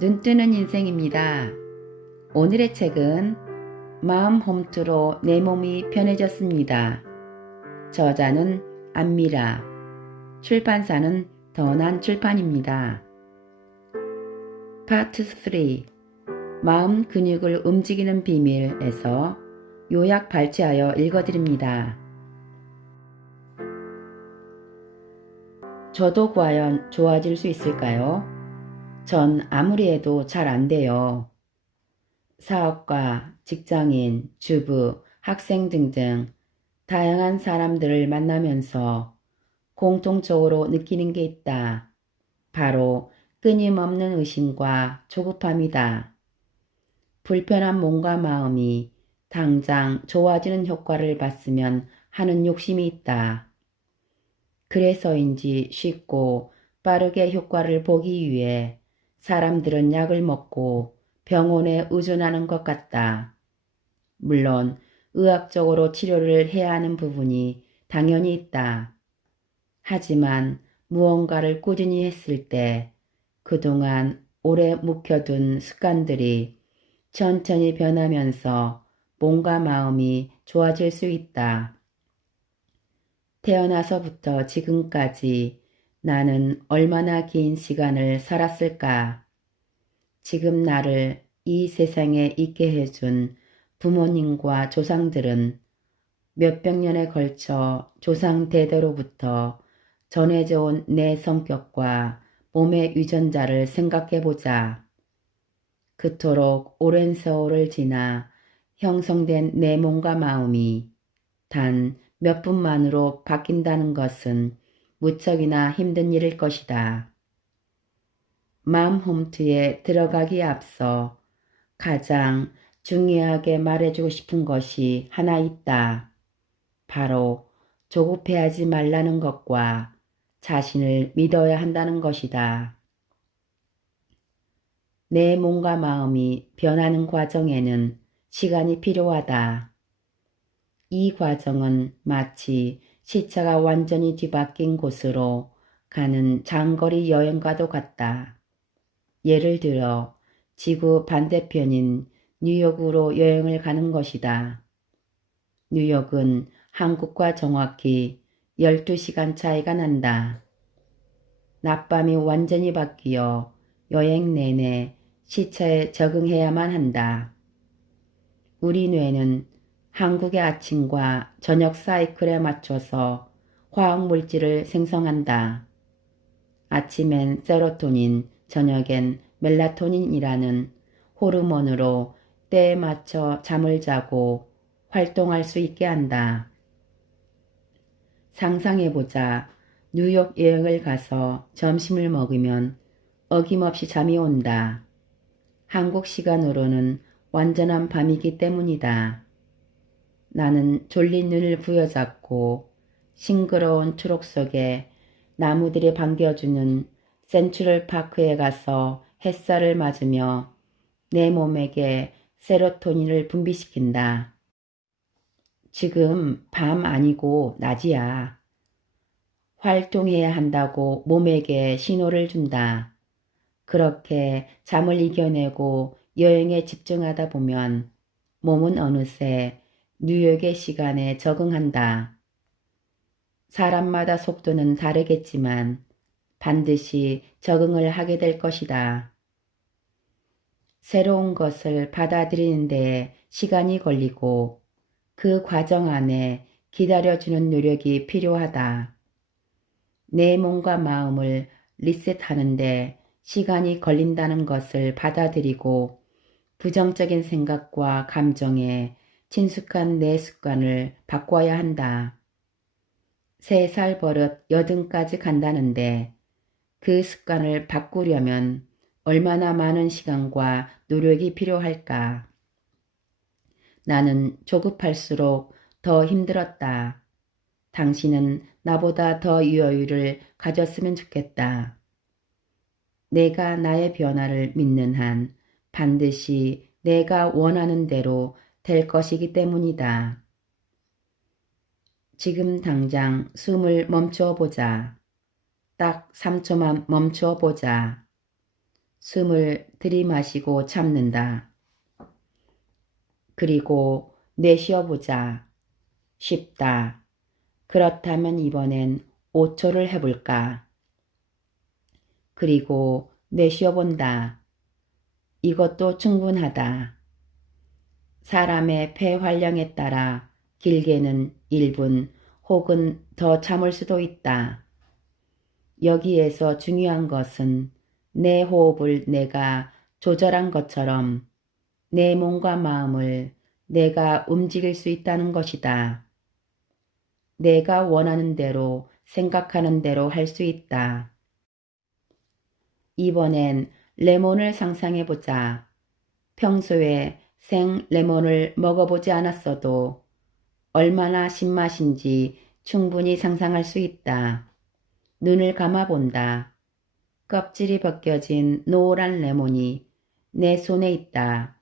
눈뜨는 인생입니다. 오늘의 책은 마음 홈트로 내 몸이 편해졌습니다. 저자는 안미라, 출판사는 더난 출판입니다. 파트 3 마음 근육을 움직이는 비밀에서 요약 발췌하여 읽어드립니다. 저도 과연 좋아질 수 있을까요? 전 아무리 해도 잘 안 돼요. 사업가, 직장인, 주부, 학생 등등 다양한 사람들을 만나면서 공통적으로 느끼는 게 있다. 바로 끊임없는 의심과 조급함이다. 불편한 몸과 마음이 당장 좋아지는 효과를 봤으면 하는 욕심이 있다. 그래서인지 쉽고 빠르게 효과를 보기 위해 사람들은 약을 먹고 병원에 의존하는 것 같다. 물론 의학적으로 치료를 해야 하는 부분이 당연히 있다. 하지만 무언가를 꾸준히 했을 때 그동안 오래 묵혀둔 습관들이 천천히 변하면서 몸과 마음이 좋아질 수 있다. 태어나서부터 지금까지 나는 얼마나 긴 시간을 살았을까? 지금 나를 이 세상에 있게 해준 부모님과 조상들은 몇백 년에 걸쳐 조상 대대로부터 전해져 온 내 성격과 몸의 유전자를 생각해보자. 그토록 오랜 세월을 지나 형성된 내 몸과 마음이 단 몇 분만으로 바뀐다는 것은 무척이나 힘든 일일 것이다. 마음 홈트에 들어가기에 앞서 가장 중요하게 말해주고 싶은 것이 하나 있다. 바로 조급해하지 말라는 것과 자신을 믿어야 한다는 것이다. 내 몸과 마음이 변하는 과정에는 시간이 필요하다. 이 과정은 마치 시차가 완전히 뒤바뀐 곳으로 가는 장거리 여행과도 같다. 예를 들어 지구 반대편인 뉴욕으로 여행을 가는 것이다. 뉴욕은 한국과 정확히 12시간 차이가 난다. 낮밤이 완전히 바뀌어 여행 내내 시차에 적응해야만 한다. 우리 뇌는 한국의 아침과 저녁 사이클에 맞춰서 화학물질을 생성한다. 아침엔 세로토닌, 저녁엔 멜라토닌이라는 호르몬으로 때에 맞춰 잠을 자고 활동할 수 있게 한다. 상상해보자. 뉴욕 여행을 가서 점심을 먹으면 어김없이 잠이 온다. 한국 시간으로는 완전한 밤이기 때문이다. 나는 졸린 눈을 부여잡고 싱그러운 초록 속에 나무들이 반겨주는 센트럴 파크에 가서 햇살을 맞으며 내 몸에게 세로토닌을 분비시킨다. 지금 밤 아니고 낮이야. 활동해야 한다고 몸에게 신호를 준다. 그렇게 잠을 이겨내고 여행에 집중하다 보면 몸은 어느새 뉴욕의 시간에 적응한다. 사람마다 속도는 다르겠지만 반드시 적응을 하게 될 것이다. 새로운 것을 받아들이는 데 시간이 걸리고 그 과정 안에 기다려주는 노력이 필요하다. 내 몸과 마음을 리셋하는데 시간이 걸린다는 것을 받아들이고 부정적인 생각과 감정에 친숙한 내 습관을 바꿔야 한다. 3살 버릇 80까지 간다는데 그 습관을 바꾸려면 얼마나 많은 시간과 노력이 필요할까? 나는 조급할수록 더 힘들었다. 당신은 나보다 더 여유를 가졌으면 좋겠다. 내가 나의 변화를 믿는 한 반드시 내가 원하는 대로 될 것이기 때문이다. 지금 당장 숨을 멈추어 보자. 딱 3초만 멈추어 보자. 숨을 들이마시고 참는다. 그리고 내쉬어보자. 쉽다. 그렇다면 이번엔 5초를 해볼까? 그리고 내쉬어본다. 이것도 충분하다. 사람의 폐 활량에 따라 길게는 1분 혹은 더 참을 수도 있다. 여기에서 중요한 것은 내 호흡을 내가 조절한 것처럼 내 몸과 마음을 내가 움직일 수 있다는 것이다. 내가 원하는 대로 생각하는 대로 할 수 있다. 이번엔 레몬을 상상해보자. 평소에 생 레몬을 먹어보지 않았어도 얼마나 신맛인지 충분히 상상할 수 있다. 눈을 감아본다. 껍질이 벗겨진 노란 레몬이 내 손에 있다.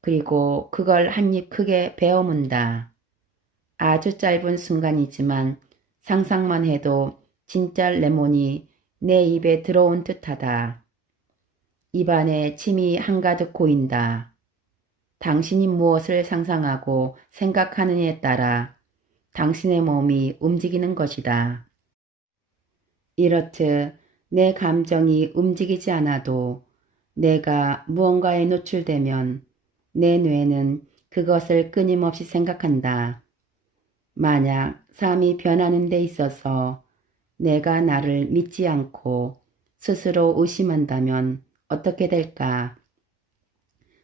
그리고 그걸 한 입 크게 베어 문다. 아주 짧은 순간이지만 상상만 해도 진짜 레몬이 내 입에 들어온 듯하다. 입안에 침이 한가득 고인다. 당신이 무엇을 상상하고 생각하느냐에 따라 당신의 몸이 움직이는 것이다. 이렇듯 내 감정이 움직이지 않아도 내가 무언가에 노출되면 내 뇌는 그것을 끊임없이 생각한다. 만약 삶이 변하는 데 있어서 내가 나를 믿지 않고 스스로 의심한다면 어떻게 될까?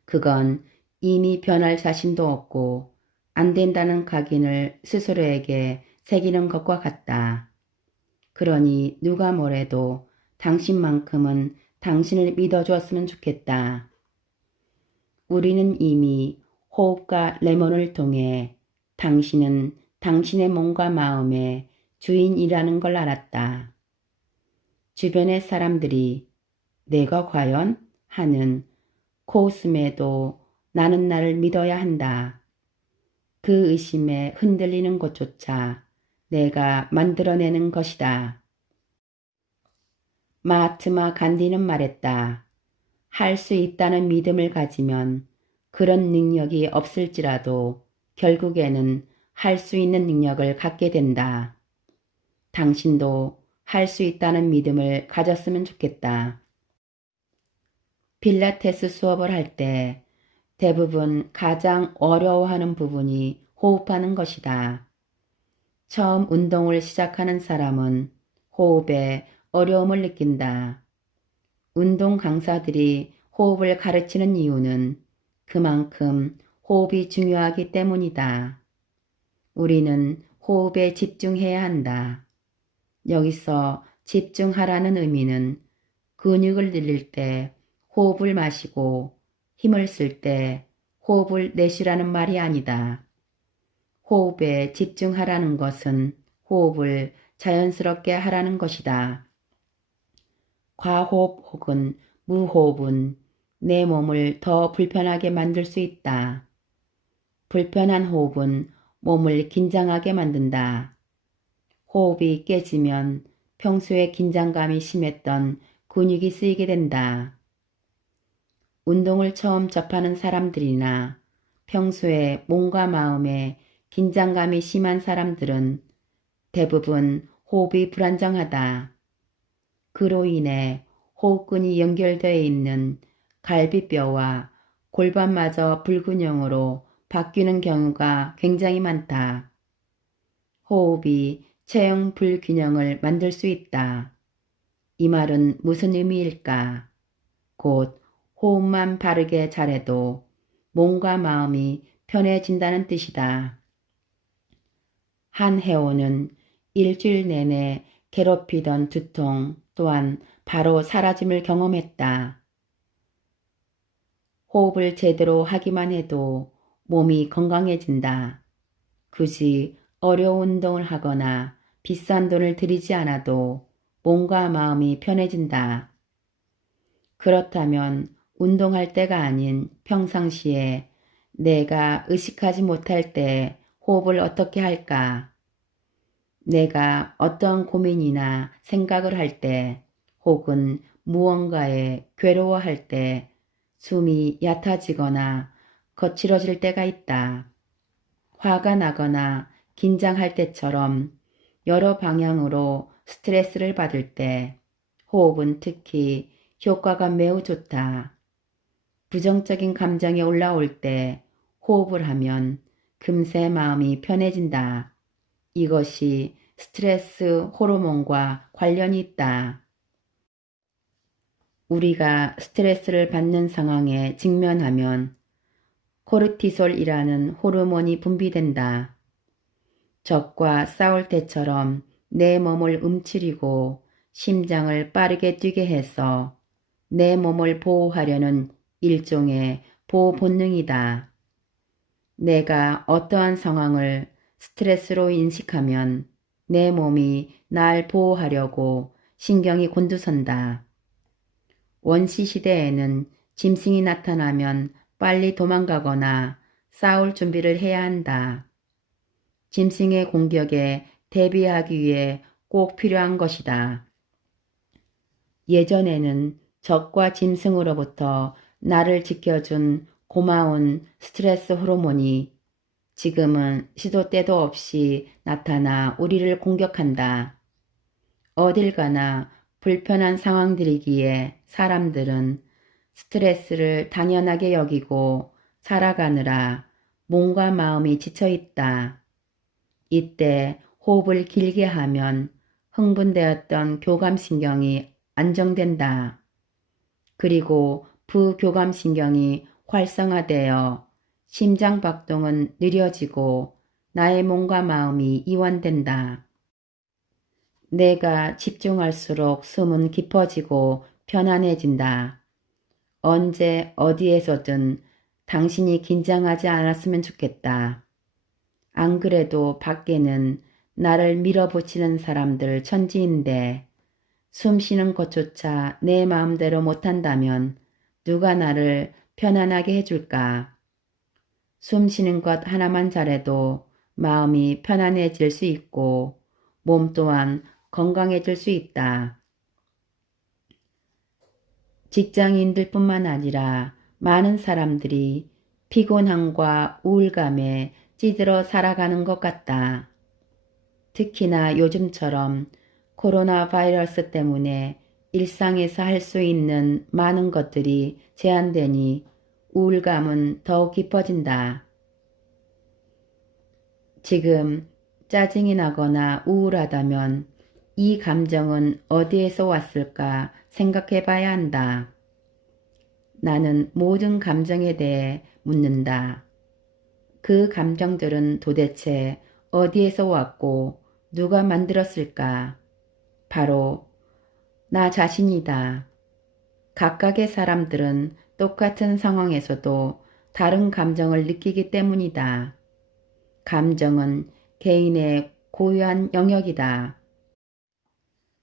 그건 이미 변할 자신도 없고 안 된다는 각인을 스스로에게 새기는 것과 같다. 그러니 누가 뭐래도 당신만큼은 당신을 믿어주었으면 좋겠다. 우리는 이미 호흡과 레몬을 통해 당신은 당신의 몸과 마음의 주인이라는 걸 알았다. 주변의 사람들이 내가 과연 하는 코웃음에도 나는 나를 믿어야 한다. 그 의심에 흔들리는 것조차 내가 만들어내는 것이다. 마하트마 간디는 말했다. 할 수 있다는 믿음을 가지면 그런 능력이 없을지라도 결국에는 할 수 있는 능력을 갖게 된다. 당신도 할 수 있다는 믿음을 가졌으면 좋겠다. 필라테스 수업을 할 때 대부분 가장 어려워하는 부분이 호흡하는 것이다. 처음 운동을 시작하는 사람은 호흡에 어려움을 느낀다. 운동 강사들이 호흡을 가르치는 이유는 그만큼 호흡이 중요하기 때문이다. 우리는 호흡에 집중해야 한다. 여기서 집중하라는 의미는 근육을 늘릴 때 호흡을 마시고 힘을 쓸 때 호흡을 내쉬라는 말이 아니다. 호흡에 집중하라는 것은 호흡을 자연스럽게 하라는 것이다. 과호흡 혹은 무호흡은 내 몸을 더 불편하게 만들 수 있다. 불편한 호흡은 몸을 긴장하게 만든다. 호흡이 깨지면 평소에 긴장감이 심했던 근육이 쓰이게 된다. 운동을 처음 접하는 사람들이나 평소에 몸과 마음에 긴장감이 심한 사람들은 대부분 호흡이 불안정하다. 그로 인해 호흡근이 연결되어 있는 갈비뼈와 골반마저 불균형으로 바뀌는 경우가 굉장히 많다. 호흡이 체형 불균형을 만들 수 있다. 이 말은 무슨 의미일까? 곧 호흡만 바르게 잘해도 몸과 마음이 편해진다는 뜻이다. 한 회원은 일주일 내내 괴롭히던 두통 또한 바로 사라짐을 경험했다. 호흡을 제대로 하기만 해도 몸이 건강해진다. 굳이 어려운 운동을 하거나 비싼 돈을 들이지 않아도 몸과 마음이 편해진다. 그렇다면 운동할 때가 아닌 평상시에 내가 의식하지 못할 때 호흡을 어떻게 할까? 내가 어떤 고민이나 생각을 할 때 혹은 무언가에 괴로워할 때 숨이 얕아지거나 거칠어질 때가 있다. 화가 나거나 긴장할 때처럼 여러 방향으로 스트레스를 받을 때 호흡은 특히 효과가 매우 좋다. 부정적인 감정이 올라올 때 호흡을 하면 금세 마음이 편해진다. 이것이 스트레스 호르몬과 관련이 있다. 우리가 스트레스를 받는 상황에 직면하면 코르티솔이라는 호르몬이 분비된다. 적과 싸울 때처럼 내 몸을 움츠리고 심장을 빠르게 뛰게 해서 내 몸을 보호하려는 일종의 보호 본능이다. 내가 어떠한 상황을 스트레스로 인식하면 내 몸이 날 보호하려고 신경이 곤두선다. 원시 시대에는 짐승이 나타나면 빨리 도망가거나 싸울 준비를 해야 한다. 짐승의 공격에 대비하기 위해 꼭 필요한 것이다. 예전에는 적과 짐승으로부터 나를 지켜준 고마운 스트레스 호르몬이 지금은 시도 때도 없이 나타나 우리를 공격한다. 어딜 가나 불편한 상황들이기에 사람들은 스트레스를 당연하게 여기고 살아가느라 몸과 마음이 지쳐 있다. 이때 호흡을 길게 하면 흥분되었던 교감신경이 안정된다. 그리고 부교감신경이 활성화되어 심장박동은 느려지고 나의 몸과 마음이 이완된다. 내가 집중할수록 숨은 깊어지고 편안해진다. 언제 어디에서든 당신이 긴장하지 않았으면 좋겠다. 안 그래도 밖에는 나를 밀어붙이는 사람들 천지인데 숨 쉬는 것조차 내 마음대로 못한다면 누가 나를 편안하게 해줄까? 숨 쉬는 것 하나만 잘해도 마음이 편안해질 수 있고 몸 또한 건강해질 수 있다. 직장인들뿐만 아니라 많은 사람들이 피곤함과 우울감에 찌들어 살아가는 것 같다. 특히나 요즘처럼 코로나 바이러스 때문에 일상에서 할 수 있는 많은 것들이 제한되니 우울감은 더욱 깊어진다. 지금 짜증이 나거나 우울하다면 이 감정은 어디에서 왔을까 생각해 봐야 한다. 나는 모든 감정에 대해 묻는다. 그 감정들은 도대체 어디에서 왔고 누가 만들었을까? 바로 나 자신이다. 각각의 사람들은 똑같은 상황에서도 다른 감정을 느끼기 때문이다. 감정은 개인의 고유한 영역이다.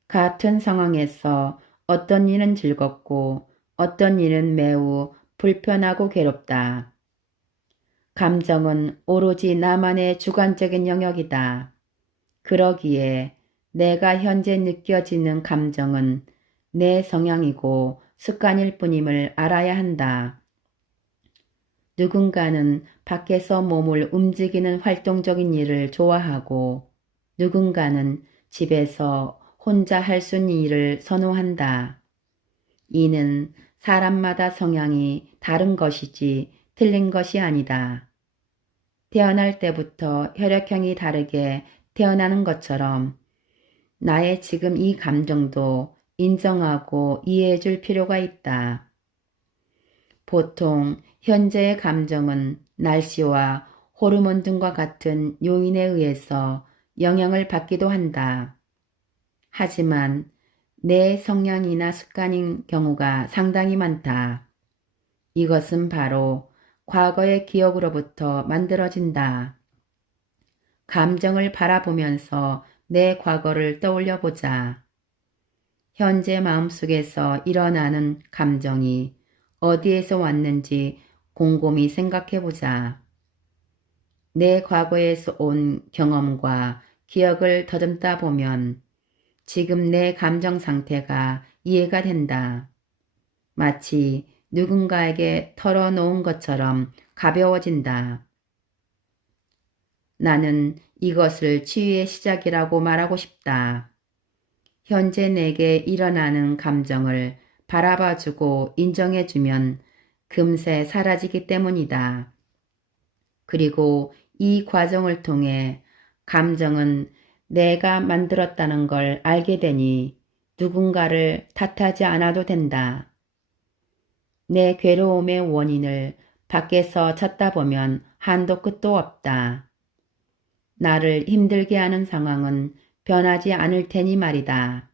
같은 상황에서 어떤 일은 즐겁고 어떤 일은 매우 불편하고 괴롭다. 감정은 오로지 나만의 주관적인 영역이다. 그러기에 내가 현재 느껴지는 감정은 내 성향이고 습관일 뿐임을 알아야 한다. 누군가는 밖에서 몸을 움직이는 활동적인 일을 좋아하고 누군가는 집에서 혼자 할 수 있는 일을 선호한다. 이는 사람마다 성향이 다른 것이지 틀린 것이 아니다. 태어날 때부터 혈액형이 다르게 태어나는 것처럼 나의 지금 이 감정도 인정하고 이해해 줄 필요가 있다. 보통 현재의 감정은 날씨와 호르몬 등과 같은 요인에 의해서 영향을 받기도 한다. 하지만 내 성향이나 습관인 경우가 상당히 많다. 이것은 바로 과거의 기억으로부터 만들어진다. 감정을 바라보면서 내 과거를 떠올려 보자. 현재 마음속에서 일어나는 감정이 어디에서 왔는지 곰곰이 생각해 보자. 내 과거에서 온 경험과 기억을 더듬다 보면 지금 내 감정 상태가 이해가 된다. 마치 누군가에게 털어놓은 것처럼 가벼워진다. 나는 이것을 치유의 시작이라고 말하고 싶다. 현재 내게 일어나는 감정을 바라봐주고 인정해주면 금세 사라지기 때문이다. 그리고 이 과정을 통해 감정은 내가 만들었다는 걸 알게 되니 누군가를 탓하지 않아도 된다. 내 괴로움의 원인을 밖에서 찾다 보면 한도 끝도 없다. 나를 힘들게 하는 상황은 변하지 않을 테니 말이다.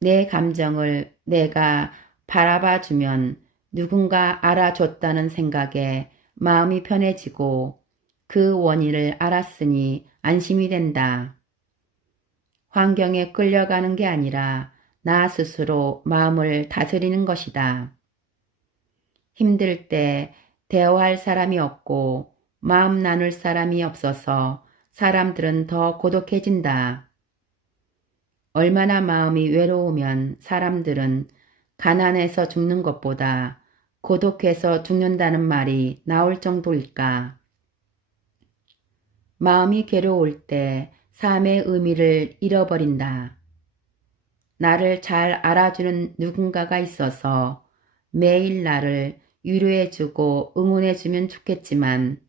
내 감정을 내가 바라봐 주면 누군가 알아줬다는 생각에 마음이 편해지고 그 원인을 알았으니 안심이 된다. 환경에 끌려가는 게 아니라 나 스스로 마음을 다스리는 것이다. 힘들 때 대화할 사람이 없고 마음 나눌 사람이 없어서 사람들은 더 고독해진다. 얼마나 마음이 외로우면 사람들은 가난해서 죽는 것보다 고독해서 죽는다는 말이 나올 정도일까. 마음이 괴로울 때 삶의 의미를 잃어버린다. 나를 잘 알아주는 누군가가 있어서 매일 나를 위로해주고 응원해주면 좋겠지만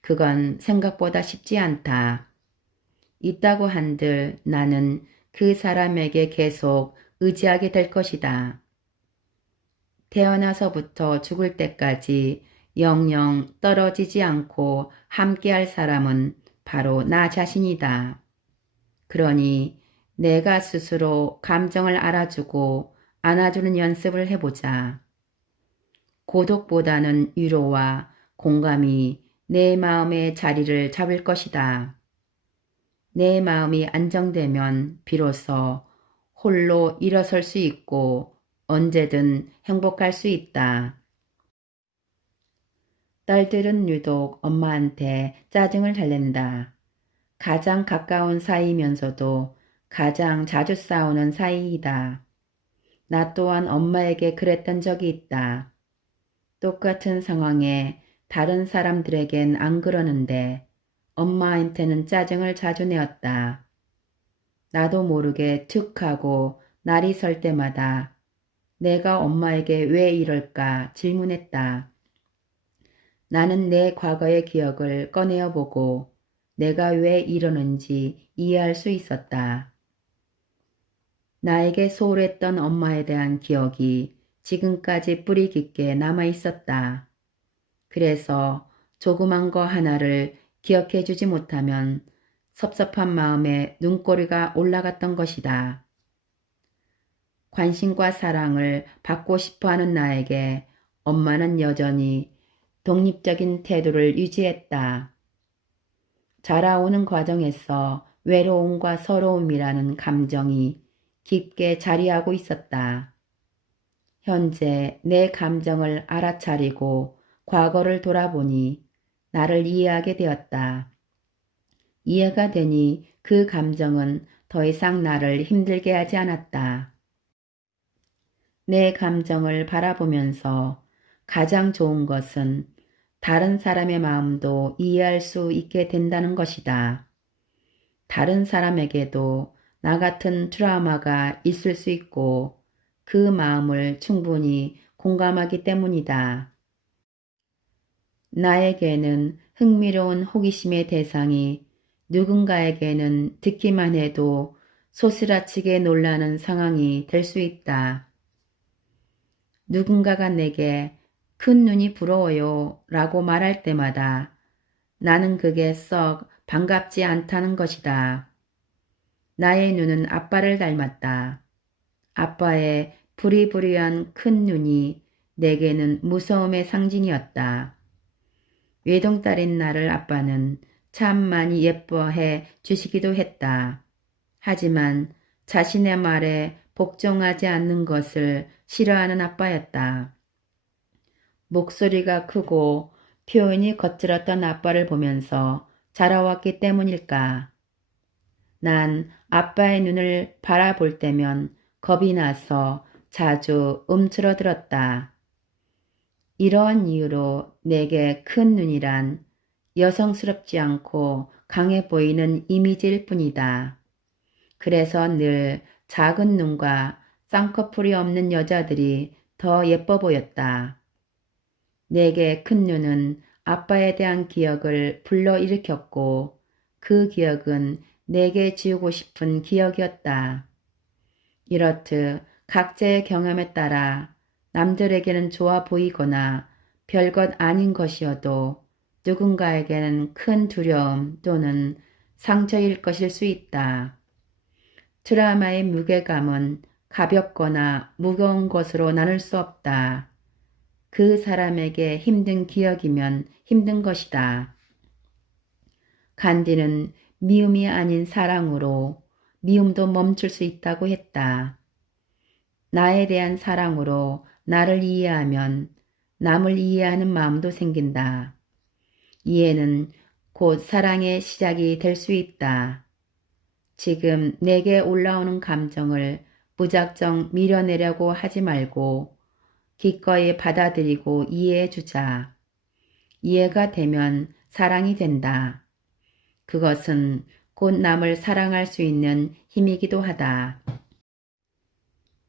그건 생각보다 쉽지 않다. 있다고 한들 나는 그 사람에게 계속 의지하게 될 것이다. 태어나서부터 죽을 때까지 영영 떨어지지 않고 함께할 사람은 바로 나 자신이다. 그러니 내가 스스로 감정을 알아주고 안아주는 연습을 해보자. 고독보다는 위로와 공감이 내 마음의 자리를 잡을 것이다. 내 마음이 안정되면 비로소 홀로 일어설 수 있고 언제든 행복할 수 있다. 딸들은 유독 엄마한테 짜증을 잘 낸다. 가장 가까운 사이면서도 가장 자주 싸우는 사이이다. 나 또한 엄마에게 그랬던 적이 있다. 똑같은 상황에 다른 사람들에겐 안 그러는데 엄마한테는 짜증을 자주 내었다. 나도 모르게 툭 하고 날이 설 때마다 내가 엄마에게 왜 이럴까 질문했다. 나는 내 과거의 기억을 꺼내어 보고 내가 왜 이러는지 이해할 수 있었다. 나에게 소홀했던 엄마에 대한 기억이 지금까지 뿌리 깊게 남아 있었다. 그래서 조그만 거 하나를 기억해 주지 못하면 섭섭한 마음에 눈꼬리가 올라갔던 것이다. 관심과 사랑을 받고 싶어하는 나에게 엄마는 여전히 독립적인 태도를 유지했다. 자라오는 과정에서 외로움과 서러움이라는 감정이 깊게 자리하고 있었다. 현재 내 감정을 알아차리고 과거를 돌아보니 나를 이해하게 되었다. 이해가 되니 그 감정은 더 이상 나를 힘들게 하지 않았다. 내 감정을 바라보면서 가장 좋은 것은 다른 사람의 마음도 이해할 수 있게 된다는 것이다. 다른 사람에게도 나 같은 트라우마가 있을 수 있고 그 마음을 충분히 공감하기 때문이다. 나에게는 흥미로운 호기심의 대상이 누군가에게는 듣기만 해도 소스라치게 놀라는 상황이 될 수 있다. 누군가가 내게 큰 눈이 부러워요 라고 말할 때마다 나는 그게 썩 반갑지 않다는 것이다. 나의 눈은 아빠를 닮았다. 아빠의 부리부리한 큰 눈이 내게는 무서움의 상징이었다. 외동딸인 나를 아빠는 참 많이 예뻐해 주시기도 했다. 하지만 자신의 말에 복종하지 않는 것을 싫어하는 아빠였다. 목소리가 크고 표현이 거칠었던 아빠를 보면서 자라왔기 때문일까. 난 아빠의 눈을 바라볼 때면 겁이 나서 자주 움츠러들었다. 이러한 이유로 내게 큰 눈이란 여성스럽지 않고 강해 보이는 이미지일 뿐이다. 그래서 늘 작은 눈과 쌍꺼풀이 없는 여자들이 더 예뻐 보였다. 내게 큰 눈은 아빠에 대한 기억을 불러일으켰고 그 기억은 내게 지우고 싶은 기억이었다. 이렇듯 각자의 경험에 따라 남들에게는 좋아 보이거나 별것 아닌 것이어도 누군가에게는 큰 두려움 또는 상처일 것일 수 있다. 트라우마의 무게감은 가볍거나 무거운 것으로 나눌 수 없다. 그 사람에게 힘든 기억이면 힘든 것이다. 간디는 미움이 아닌 사랑으로 미움도 멈출 수 있다고 했다. 나에 대한 사랑으로 나를 이해하면 남을 이해하는 마음도 생긴다. 이해는 곧 사랑의 시작이 될 수 있다. 지금 내게 올라오는 감정을 무작정 밀어내려고 하지 말고 기꺼이 받아들이고 이해해주자. 이해가 되면 사랑이 된다. 그것은 곧 남을 사랑할 수 있는 힘이기도 하다.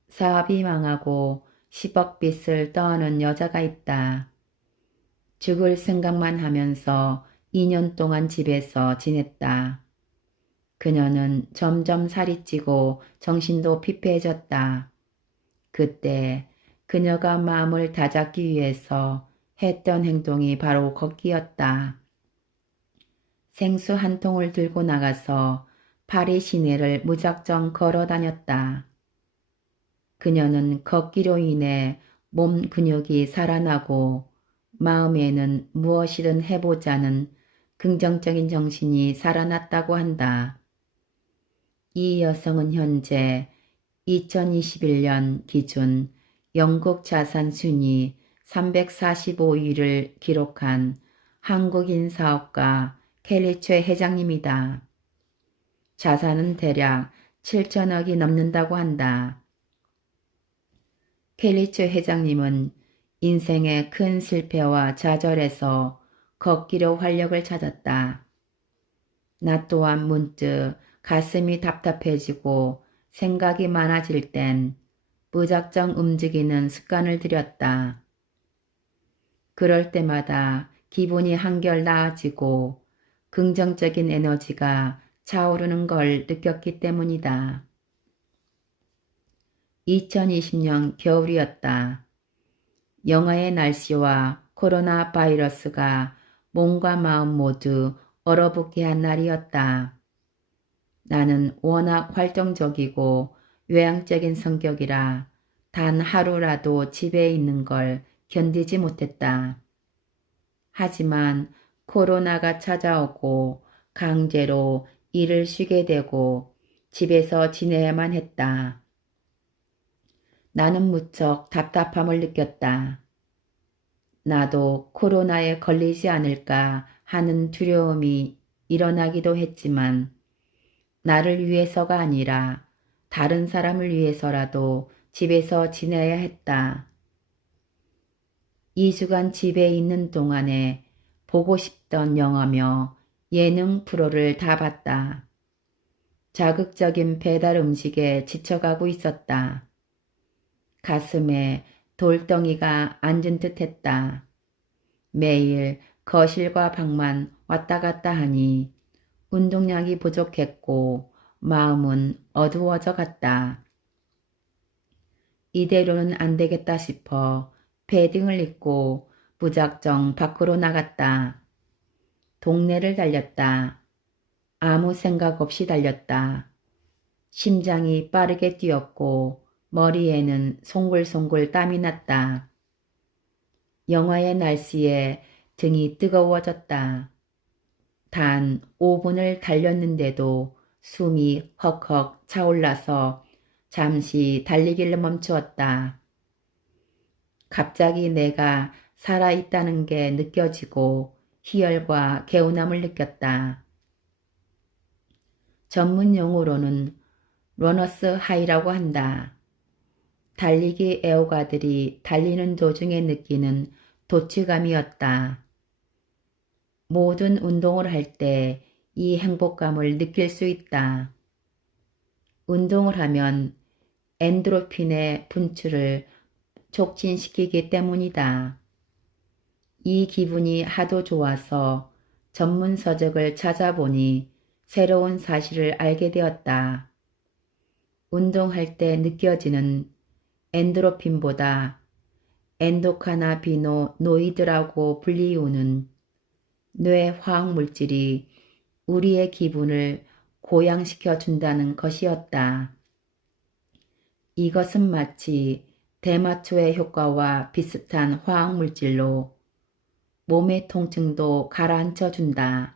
사업이 망하고 10억 빚을 떠안은 여자가 있다. 죽을 생각만 하면서 2년 동안 집에서 지냈다. 그녀는 점점 살이 찌고 정신도 피폐해졌다. 그때 그녀가 마음을 다잡기 위해서 했던 행동이 바로 걷기였다. 생수 한 통을 들고 나가서 파리 시내를 무작정 걸어 다녔다. 그녀는 걷기로 인해 몸 근육이 살아나고 마음에는 무엇이든 해보자는 긍정적인 정신이 살아났다고 한다. 이 여성은 현재 2021년 기준 영국 자산 순위 345위를 기록한 한국인 사업가 켈리 최 회장님이다. 자산은 대략 7천억이 넘는다고 한다. 켈리 최 회장님은 인생의 큰 실패와 좌절에서 걷기로 활력을 찾았다. 나 또한 문득 가슴이 답답해지고 생각이 많아질 땐 무작정 움직이는 습관을 들였다. 그럴 때마다 기분이 한결 나아지고 긍정적인 에너지가 차오르는 걸 느꼈기 때문이다. 2020년 겨울이었다. 영하의 날씨와 코로나 바이러스가 몸과 마음 모두 얼어붙게 한 날이었다. 나는 워낙 활동적이고 외향적인 성격이라 단 하루라도 집에 있는 걸 견디지 못했다. 하지만 코로나가 찾아오고 강제로 일을 쉬게 되고 집에서 지내야만 했다. 나는 무척 답답함을 느꼈다. 나도 코로나에 걸리지 않을까 하는 두려움이 일어나기도 했지만 나를 위해서가 아니라 다른 사람을 위해서라도 집에서 지내야 했다. 2주간 집에 있는 동안에 보고 싶던 영화며 예능 프로를 다 봤다. 자극적인 배달 음식에 지쳐가고 있었다. 가슴에 돌덩이가 앉은 듯 했다. 매일 거실과 방만 왔다 갔다 하니 운동량이 부족했고 마음은 어두워져 갔다. 이대로는 안 되겠다 싶어 패딩을 입고 무작정 밖으로 나갔다. 동네를 달렸다. 아무 생각 없이 달렸다. 심장이 빠르게 뛰었고 머리에는 송글송글 땀이 났다. 영하의 날씨에 등이 뜨거워졌다. 단 5분을 달렸는데도 숨이 헉헉 차올라서 잠시 달리기를 멈추었다. 갑자기 내가 살아있다는 게 느껴지고 희열과 개운함을 느꼈다. 전문 용어로는 러너스 하이라고 한다. 달리기 애호가들이 달리는 도중에 느끼는 도취감이었다. 모든 운동을 할 때 이 행복감을 느낄 수 있다. 운동을 하면 엔도르핀의 분출을 촉진시키기 때문이다. 이 기분이 하도 좋아서 전문 서적을 찾아보니 새로운 사실을 알게 되었다. 운동할 때 느껴지는 엔도르핀보다 엔도카나비노노이드라고 불리우는 뇌 화학물질이 우리의 기분을 고양시켜 준다는 것이었다. 이것은 마치 대마초의 효과와 비슷한 화학물질로 몸의 통증도 가라앉혀 준다.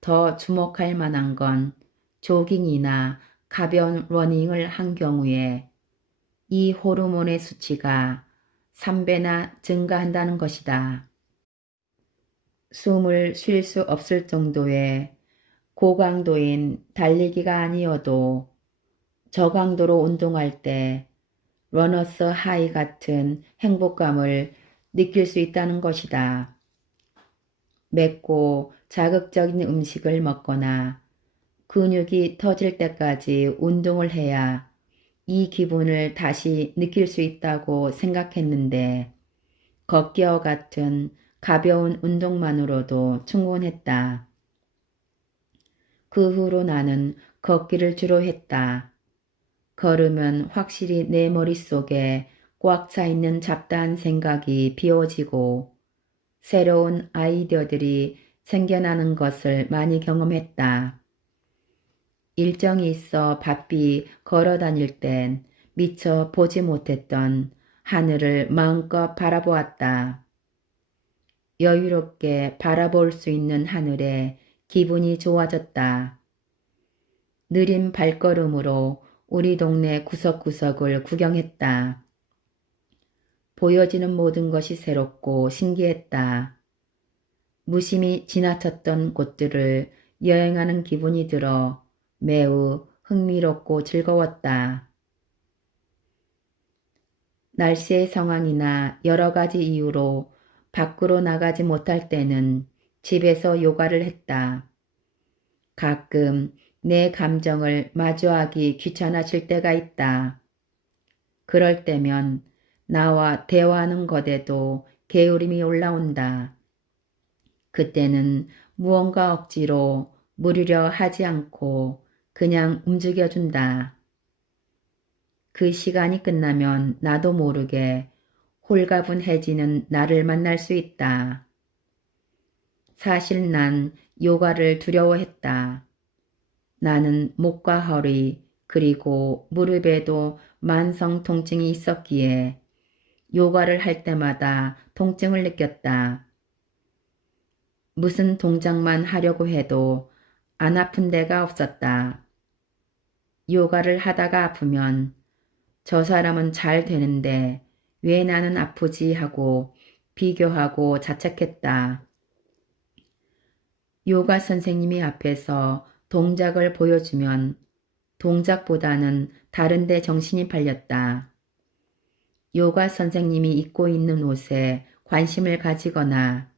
더 주목할 만한 건 조깅이나 가벼운 러닝을 한 경우에 이 호르몬의 수치가 3배나 증가한다는 것이다. 숨을 쉴 수 없을 정도의 고강도인 달리기가 아니어도 저강도로 운동할 때 러너스 하이 같은 행복감을 느낄 수 있다는 것이다. 맵고 자극적인 음식을 먹거나 근육이 터질 때까지 운동을 해야 이 기분을 다시 느낄 수 있다고 생각했는데 걷기와 같은 가벼운 운동만으로도 충분했다. 그 후로 나는 걷기를 주로 했다. 걸으면 확실히 내 머릿속에 꽉 차 있는 잡다한 생각이 비워지고 새로운 아이디어들이 생겨나는 것을 많이 경험했다. 일정이 있어 바삐 걸어 다닐 땐 미처 보지 못했던 하늘을 마음껏 바라보았다. 여유롭게 바라볼 수 있는 하늘에 기분이 좋아졌다. 느린 발걸음으로 우리 동네 구석구석을 구경했다. 보여지는 모든 것이 새롭고 신기했다. 무심히 지나쳤던 곳들을 여행하는 기분이 들어 매우 흥미롭고 즐거웠다. 날씨의 상황이나 여러 가지 이유로 밖으로 나가지 못할 때는 집에서 요가를 했다. 가끔 내 감정을 마주하기 귀찮아질 때가 있다. 그럴 때면 나와 대화하는 것에도 게으름이 올라온다. 그때는 무언가 억지로 무리려 하지 않고 그냥 움직여준다. 그 시간이 끝나면 나도 모르게 홀가분해지는 나를 만날 수 있다. 사실 난 요가를 두려워했다. 나는 목과 허리 그리고 무릎에도 만성 통증이 있었기에 요가를 할 때마다 통증을 느꼈다. 무슨 동작만 하려고 해도 안 아픈 데가 없었다. 요가를 하다가 아프면 저 사람은 잘 되는데 왜 나는 아프지 하고 비교하고 자책했다. 요가 선생님이 앞에서 동작을 보여주면 동작보다는 다른 데 정신이 팔렸다. 요가 선생님이 입고 있는 옷에 관심을 가지거나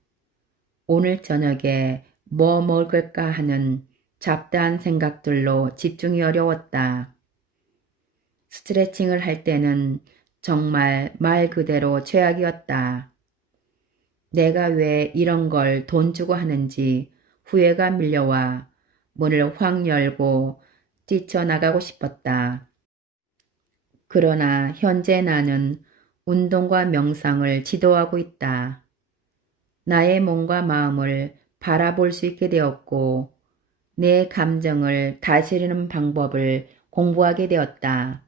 오늘 저녁에 뭐 먹을까 하는 잡다한 생각들로 집중이 어려웠다. 스트레칭을 할 때는 정말 말 그대로 최악이었다. 내가 왜 이런 걸 돈 주고 하는지 후회가 밀려와 문을 확 열고 뛰쳐나가고 싶었다. 그러나 현재 나는 운동과 명상을 지도하고 있다. 나의 몸과 마음을 바라볼 수 있게 되었고 내 감정을 다스리는 방법을 공부하게 되었다.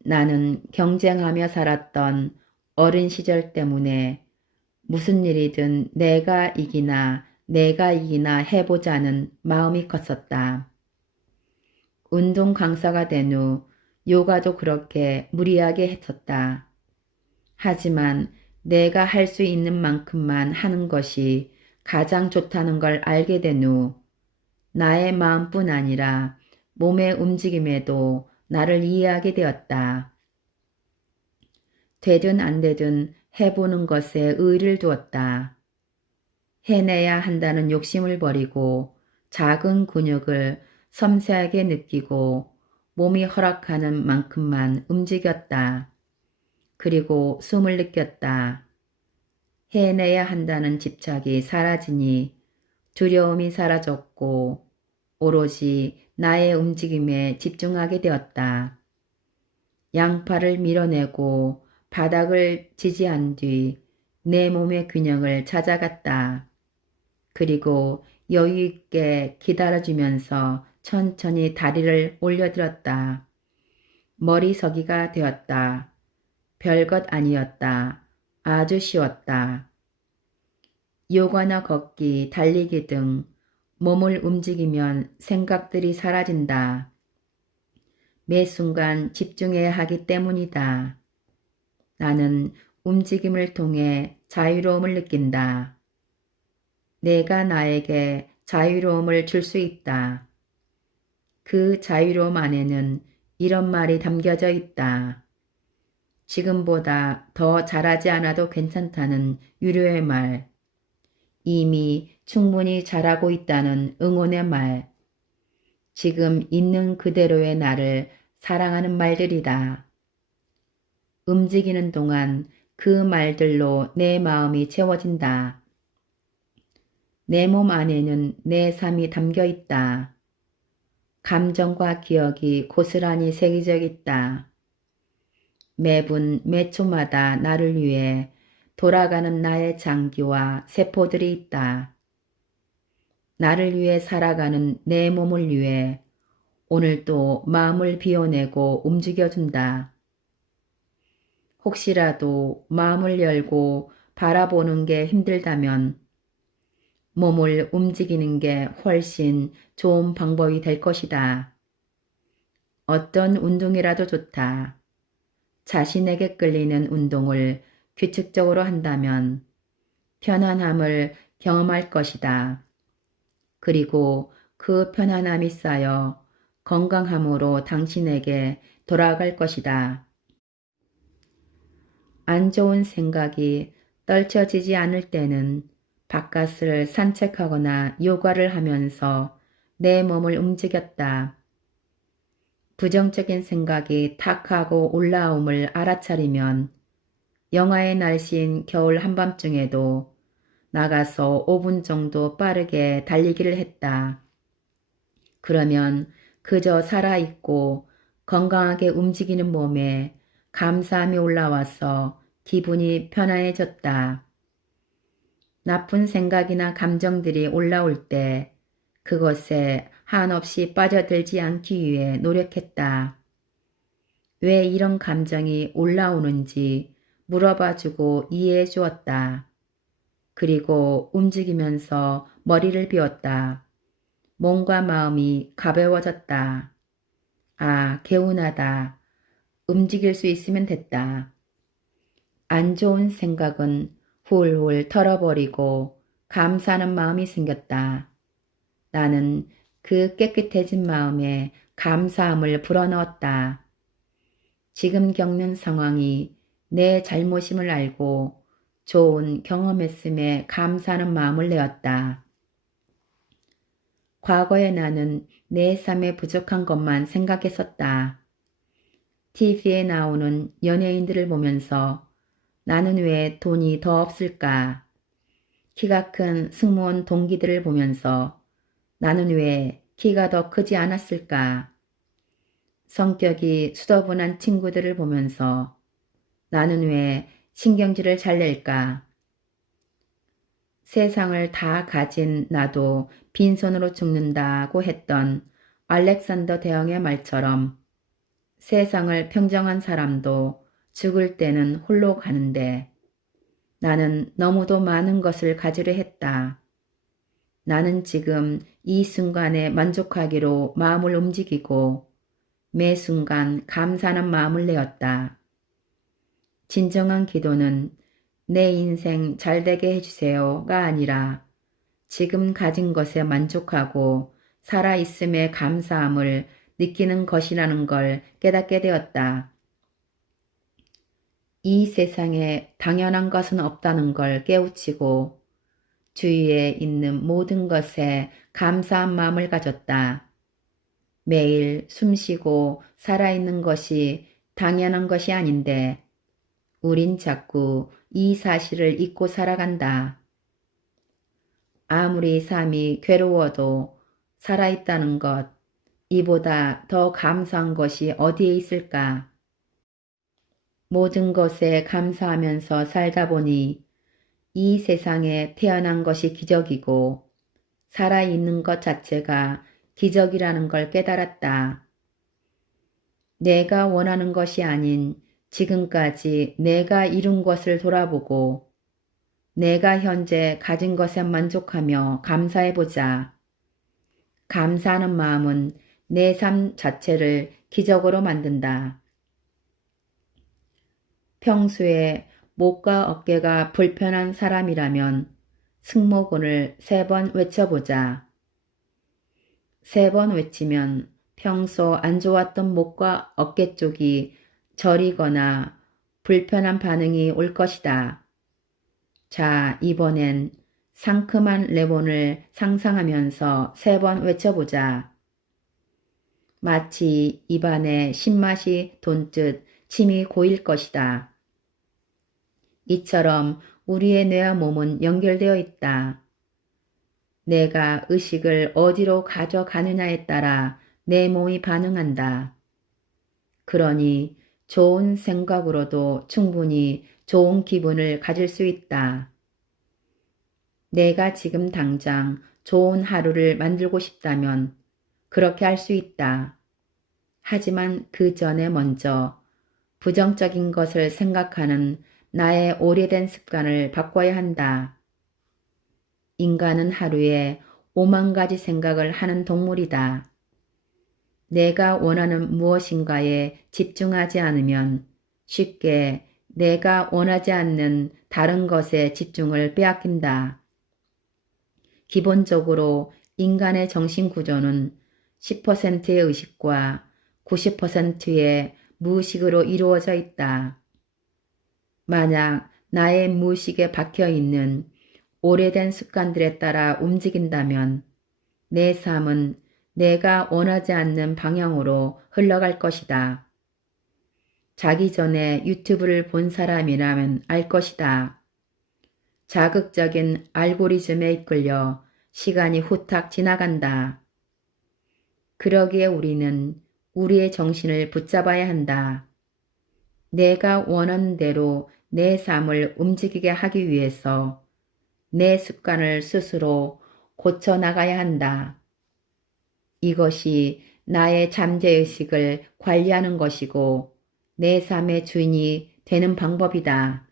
나는 경쟁하며 살았던 어린 시절 때문에 무슨 일이든 내가 이기나 해보자는 마음이 컸었다. 운동 강사가 된 후 요가도 그렇게 무리하게 했었다. 하지만 내가 할 수 있는 만큼만 하는 것이 가장 좋다는 걸 알게 된 후 나의 마음뿐 아니라 몸의 움직임에도 나를 이해하게 되었다. 되든 안 되든 해보는 것에 의의를 두었다. 해내야 한다는 욕심을 버리고 작은 근육을 섬세하게 느끼고 몸이 허락하는 만큼만 움직였다. 그리고 숨을 느꼈다. 해내야 한다는 집착이 사라지니 두려움이 사라졌고 오로지 나의 움직임에 집중하게 되었다. 양팔을 밀어내고 바닥을 지지한 뒤 내 몸의 균형을 찾아갔다. 그리고 여유 있게 기다려주면서 천천히 다리를 올려들었다. 머리서기가 되었다. 별것 아니었다. 아주 쉬웠다. 요가나 걷기, 달리기 등 몸을 움직이면 생각들이 사라진다. 매 순간 집중해야 하기 때문이다. 나는 움직임을 통해 자유로움을 느낀다. 내가 나에게 자유로움을 줄 수 있다. 그 자유로움 안에는 이런 말이 담겨져 있다. 지금보다 더 잘하지 않아도 괜찮다는 유료의 말. 이미 충분히 잘하고 있다는 응원의 말. 지금 있는 그대로의 나를 사랑하는 말들이다. 움직이는 동안 그 말들로 내 마음이 채워진다. 내 몸 안에는 내 삶이 담겨 있다. 감정과 기억이 고스란히 새겨져 있다. 매분 매 초마다 나를 위해 돌아가는 나의 장기와 세포들이 있다. 나를 위해 살아가는 내 몸을 위해 오늘도 마음을 비워내고 움직여준다. 혹시라도 마음을 열고 바라보는 게 힘들다면 몸을 움직이는 게 훨씬 좋은 방법이 될 것이다. 어떤 운동이라도 좋다. 자신에게 끌리는 운동을 규칙적으로 한다면 편안함을 경험할 것이다. 그리고 그 편안함이 쌓여 건강함으로 당신에게 돌아갈 것이다. 안 좋은 생각이 떨쳐지지 않을 때는 바깥을 산책하거나 요가를 하면서 내 몸을 움직였다. 부정적인 생각이 탁 하고 올라옴을 알아차리면 영하의 날씨인 겨울 한밤중에도 나가서 5분 정도 빠르게 달리기를 했다. 그러면 그저 살아있고 건강하게 움직이는 몸에 감사함이 올라와서 기분이 편안해졌다. 나쁜 생각이나 감정들이 올라올 때 그것에 한없이 빠져들지 않기 위해 노력했다. 왜 이런 감정이 올라오는지 물어봐주고 이해해 주었다. 그리고 움직이면서 머리를 비웠다. 몸과 마음이 가벼워졌다. 아, 개운하다. 움직일 수 있으면 됐다. 안 좋은 생각은 훌훌 털어버리고 감사하는 마음이 생겼다. 나는 그 깨끗해진 마음에 감사함을 불어넣었다. 지금 겪는 상황이 내 잘못임을 알고 좋은 경험했음에 감사하는 마음을 내었다. 과거의 나는 내 삶에 부족한 것만 생각했었다. TV에 나오는 연예인들을 보면서 나는 왜 돈이 더 없을까? 키가 큰 승무원 동기들을 보면서 나는 왜 키가 더 크지 않았을까? 성격이 수더분한 친구들을 보면서 나는 왜 신경질을 잘 낼까? 세상을 다 가진 나도 빈손으로 죽는다고 했던 알렉산더 대왕의 말처럼 세상을 평정한 사람도 죽을 때는 홀로 가는데 나는 너무도 많은 것을 가지려 했다. 나는 지금 이 순간에 만족하기로 마음을 움직이고 매 순간 감사하는 마음을 내었다. 진정한 기도는 내 인생 잘되게 해주세요가 아니라 지금 가진 것에 만족하고 살아있음에 감사함을 느끼는 것이라는 걸 깨닫게 되었다. 이 세상에 당연한 것은 없다는 걸 깨우치고 주위에 있는 모든 것에 감사한 마음을 가졌다. 매일 숨쉬고 살아있는 것이 당연한 것이 아닌데 우린 자꾸 이 사실을 잊고 살아간다. 아무리 삶이 괴로워도 살아있다는 것, 이보다 더 감사한 것이 어디에 있을까? 모든 것에 감사하면서 살다 보니 이 세상에 태어난 것이 기적이고 살아있는 것 자체가 기적이라는 걸 깨달았다. 내가 원하는 것이 아닌 지금까지 내가 이룬 것을 돌아보고 내가 현재 가진 것에 만족하며 감사해보자. 감사하는 마음은 내 삶 자체를 기적으로 만든다. 평소에 목과 어깨가 불편한 사람이라면 승모근을 3번 외쳐보자. 3번 외치면 평소 안 좋았던 목과 어깨 쪽이 저리거나 불편한 반응이 올 것이다. 자, 이번엔 상큼한 레몬을 상상하면서 3번 외쳐보자. 마치 입안에 신맛이 돈듯 침이 고일 것이다. 이처럼 우리의 뇌와 몸은 연결되어 있다. 내가 의식을 어디로 가져가느냐에 따라 내 몸이 반응한다. 그러니 좋은 생각으로도 충분히 좋은 기분을 가질 수 있다. 내가 지금 당장 좋은 하루를 만들고 싶다면 그렇게 할 수 있다. 하지만 그 전에 먼저 부정적인 것을 생각하는 나의 오래된 습관을 바꿔야 한다. 인간은 하루에 5만 가지 생각을 하는 동물이다. 내가 원하는 무엇인가에 집중하지 않으면 쉽게 내가 원하지 않는 다른 것에 집중을 빼앗긴다. 기본적으로 인간의 정신 구조는 10%의 의식과 90%의 무의식으로 이루어져 있다. 만약 나의 무의식에 박혀 있는 오래된 습관들에 따라 움직인다면 내 삶은 내가 원하지 않는 방향으로 흘러갈 것이다. 자기 전에 유튜브를 본 사람이라면 알 것이다. 자극적인 알고리즘에 이끌려 시간이 후딱 지나간다. 그러기에 우리는 우리의 정신을 붙잡아야 한다. 내가 원하는 대로 내 삶을 움직이게 하기 위해서 내 습관을 스스로 고쳐나가야 한다. 이것이 나의 잠재의식을 관리하는 것이고 내 삶의 주인이 되는 방법이다.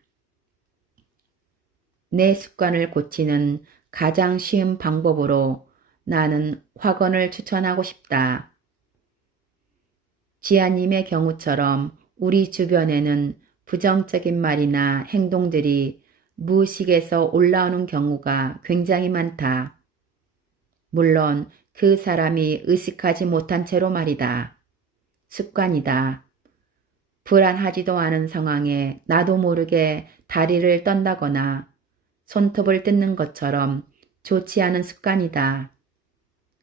내 습관을 고치는 가장 쉬운 방법으로 나는 확언을 추천하고 싶다. 지아님의 경우처럼 우리 주변에는 부정적인 말이나 행동들이 무의식에서 올라오는 경우가 굉장히 많다. 물론 그 사람이 의식하지 못한 채로 말이다. 습관이다. 불안하지도 않은 상황에 나도 모르게 다리를 떤다거나 손톱을 뜯는 것처럼 좋지 않은 습관이다.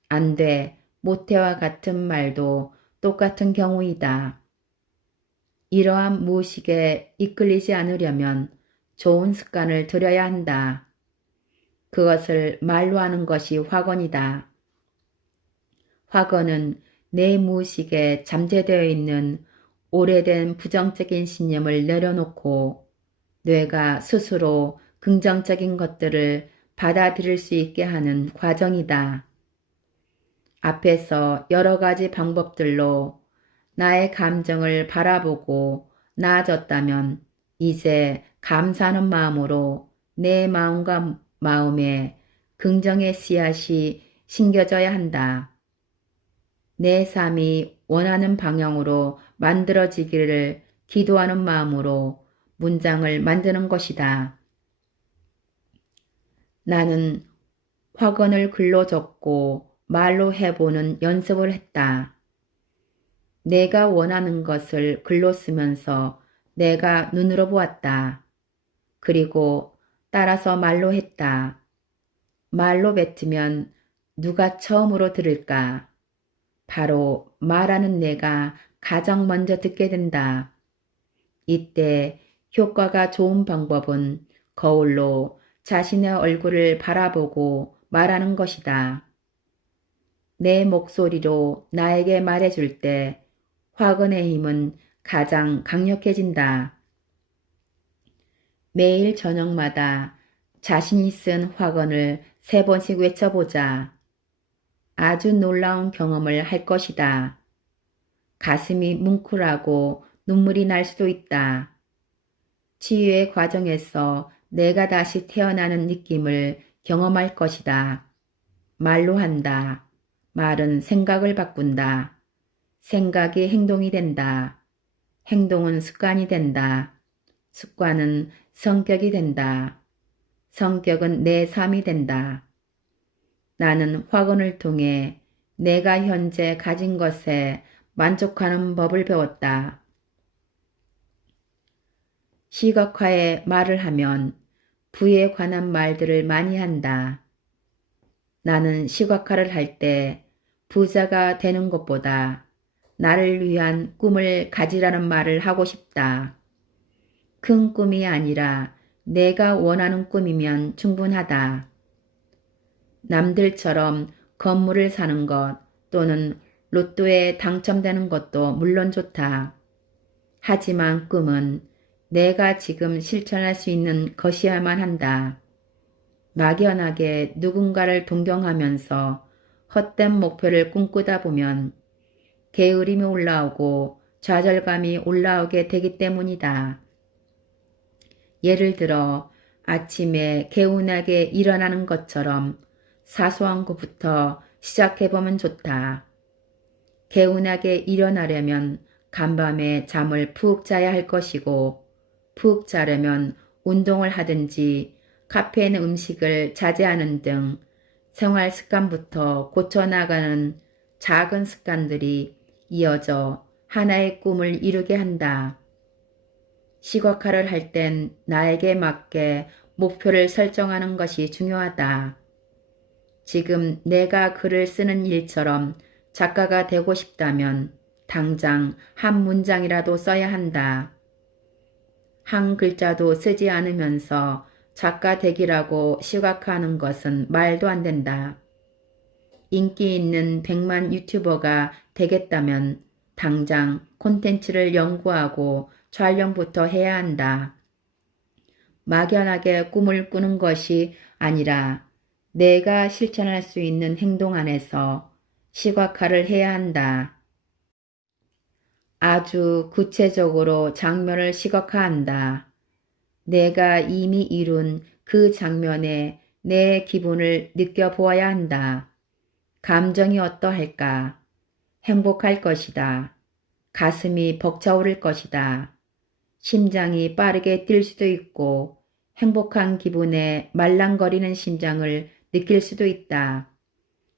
안 돼, 못해와 같은 말도 똑같은 경우이다. 이러한 무의식에 이끌리지 않으려면 좋은 습관을 들여야 한다. 그것을 말로 하는 것이 확언이다. 확언은 내 무의식에 잠재되어 있는 오래된 부정적인 신념을 내려놓고 뇌가 스스로 긍정적인 것들을 받아들일 수 있게 하는 과정이다. 앞에서 여러 가지 방법들로 나의 감정을 바라보고 나아졌다면 이제 감사하는 마음으로 내 마음과 마음에 긍정의 씨앗이 심겨져야 한다. 내 삶이 원하는 방향으로 만들어지기를 기도하는 마음으로 문장을 만드는 것이다. 나는 확언을 글로 적고 말로 해보는 연습을 했다. 내가 원하는 것을 글로 쓰면서 내가 눈으로 보았다. 그리고 따라서 말로 했다. 말로 뱉으면 누가 처음으로 들을까? 바로 말하는 내가 가장 먼저 듣게 된다. 이때 효과가 좋은 방법은 거울로 자신의 얼굴을 바라보고 말하는 것이다. 내 목소리로 나에게 말해줄 때 화근의 힘은 가장 강력해진다. 매일 저녁마다 자신이 쓴 화근을 3번씩 외쳐보자. 아주 놀라운 경험을 할 것이다. 가슴이 뭉클하고 눈물이 날 수도 있다. 치유의 과정에서 내가 다시 태어나는 느낌을 경험할 것이다. 말로 한다. 말은 생각을 바꾼다. 생각이 행동이 된다. 행동은 습관이 된다. 습관은 성격이 된다. 성격은 내 삶이 된다. 나는 화근을 통해 내가 현재 가진 것에 만족하는 법을 배웠다. 시각화의 말을 하면 부에 관한 말들을 많이 한다. 나는 시각화를 할 때 부자가 되는 것보다 나를 위한 꿈을 가지라는 말을 하고 싶다. 큰 꿈이 아니라 내가 원하는 꿈이면 충분하다. 남들처럼 건물을 사는 것 또는 로또에 당첨되는 것도 물론 좋다. 하지만 꿈은 내가 지금 실천할 수 있는 것이야만 한다. 막연하게 누군가를 동경하면서 헛된 목표를 꿈꾸다 보면 게으름이 올라오고 좌절감이 올라오게 되기 때문이다. 예를 들어 아침에 개운하게 일어나는 것처럼 사소한 것부터 시작해보면 좋다. 개운하게 일어나려면 간밤에 잠을 푹 자야 할 것이고 푹 자려면 운동을 하든지 카페인 음식을 자제하는 등 생활 습관부터 고쳐나가는 작은 습관들이 이어져 하나의 꿈을 이루게 한다. 시각화를 할 땐 나에게 맞게 목표를 설정하는 것이 중요하다. 지금 내가 글을 쓰는 일처럼 작가가 되고 싶다면 당장 한 문장이라도 써야 한다. 한 글자도 쓰지 않으면서 작가 되기라고 시각화하는 것은 말도 안 된다. 인기 있는 100만 유튜버가 되겠다면 당장 콘텐츠를 연구하고 촬영부터 해야 한다. 막연하게 꿈을 꾸는 것이 아니라 내가 실천할 수 있는 행동 안에서 시각화를 해야 한다. 아주 구체적으로 장면을 시각화한다. 내가 이미 이룬 그 장면에 내 기분을 느껴보아야 한다. 감정이 어떠할까? 행복할 것이다. 가슴이 벅차오를 것이다. 심장이 빠르게 뛸 수도 있고 행복한 기분에 말랑거리는 심장을 느낄 수도 있다.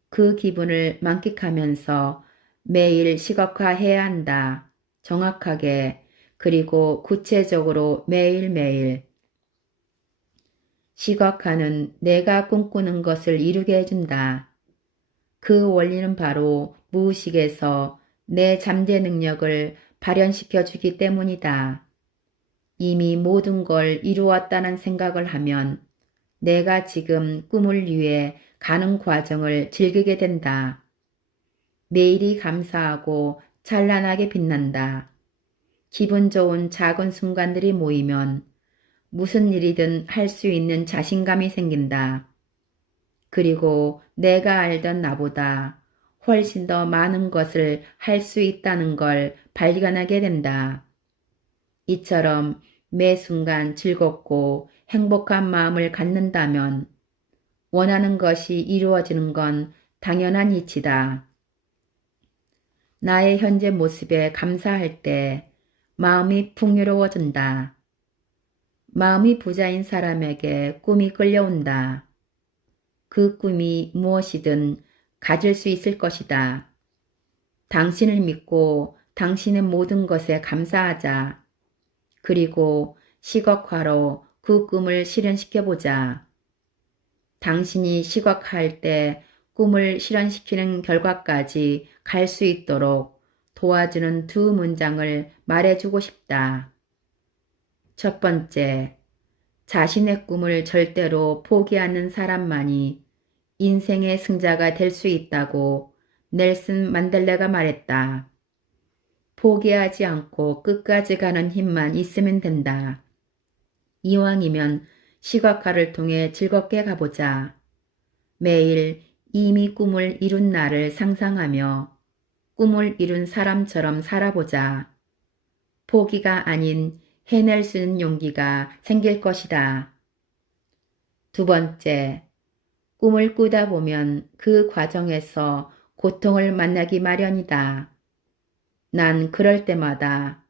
그 기분을 만끽하면서 매일 시각화해야 한다. 정확하게 그리고 구체적으로 매일매일. 시각화는 내가 꿈꾸는 것을 이루게 해준다. 그 원리는 바로 무의식에서 내 잠재 능력을 발현시켜 주기 때문이다. 이미 모든 걸 이루었다는 생각을 하면 내가 지금 꿈을 위해 가는 과정을 즐기게 된다. 매일이 감사하고 찬란하게 빛난다. 기분 좋은 작은 순간들이 모이면 무슨 일이든 할 수 있는 자신감이 생긴다. 그리고 내가 알던 나보다 훨씬 더 많은 것을 할 수 있다는 걸 발견하게 된다. 이처럼 매 순간 즐겁고 행복한 마음을 갖는다면 원하는 것이 이루어지는 건 당연한 이치다. 나의 현재 모습에 감사할 때 마음이 풍요로워진다. 마음이 부자인 사람에게 꿈이 끌려온다. 그 꿈이 무엇이든 가질 수 있을 것이다. 당신을 믿고 당신의 모든 것에 감사하자. 그리고 시각화로 그 꿈을 실현시켜보자. 당신이 시각화할 때 꿈을 실현시키는 결과까지 갈 수 있도록 도와주는 두 문장을 말해주고 싶다. 첫 번째, 자신의 꿈을 절대로 포기하는 사람만이 인생의 승자가 될 수 있다고 넬슨 만델라가 말했다. 포기하지 않고 끝까지 가는 힘만 있으면 된다. 이왕이면 시각화를 통해 즐겁게 가보자. 매일 이미 꿈을 이룬 나를 상상하며 꿈을 이룬 사람처럼 살아보자. 포기가 아닌 해낼 수 있는 용기가 생길 것이다. 두 번째, 꿈을 꾸다 보면 그 과정에서 고통을 만나기 마련이다. 난 그럴 때마다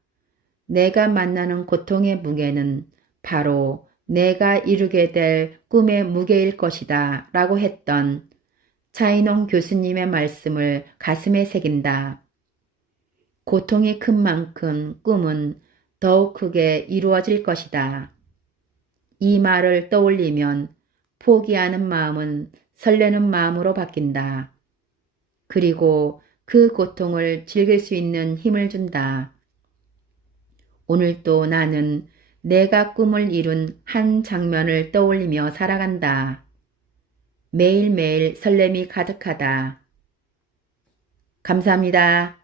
내가 만나는 고통의 무게는 바로 내가 이루게 될 꿈의 무게일 것이다 라고 했던 차이농 교수님의 말씀을 가슴에 새긴다. 고통이 큰 만큼 꿈은 더욱 크게 이루어질 것이다. 이 말을 떠올리면 포기하는 마음은 설레는 마음으로 바뀐다. 그리고 그 고통을 즐길 수 있는 힘을 준다. 오늘도 나는 내가 꿈을 이룬 한 장면을 떠올리며 살아간다. 매일매일 설렘이 가득하다. 감사합니다.